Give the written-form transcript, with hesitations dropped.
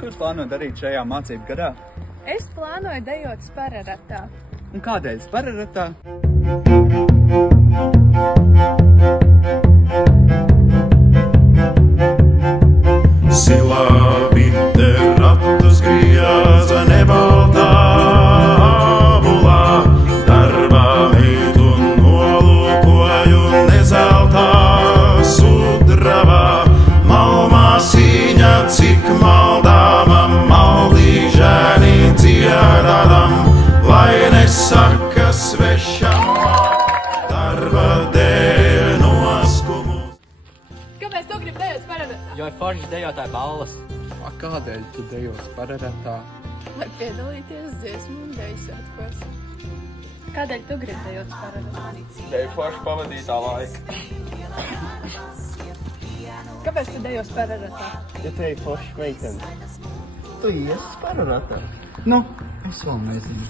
Ko tu plāno darīt šajā mācību gadā? Es plānoju dejot spararatā. Un kādēļ spararatā? Silā bite ratus grieza nebaltā ābolā, darbā meitu nolūkoju nezeltā sudravā. Malmāsīņa, cik maldāma, maldīžēni dziedādam, lai nesaka svešam darba dēļ noskumu. Kāpēc tu gribi dejot spararatā? Jo ir forši dejotāji balvas. Kādēļ tu dejo spararatā? Lai piedalīties dziesmu un deju svētkos. Kādēļ tu gribi dejot spararatā? Deju forši pavadītā laika. Kāpēc tu dejo spararatā? Ja te ir forši meitene. Tu iesi spararatā? Nu, es vēl nezinu.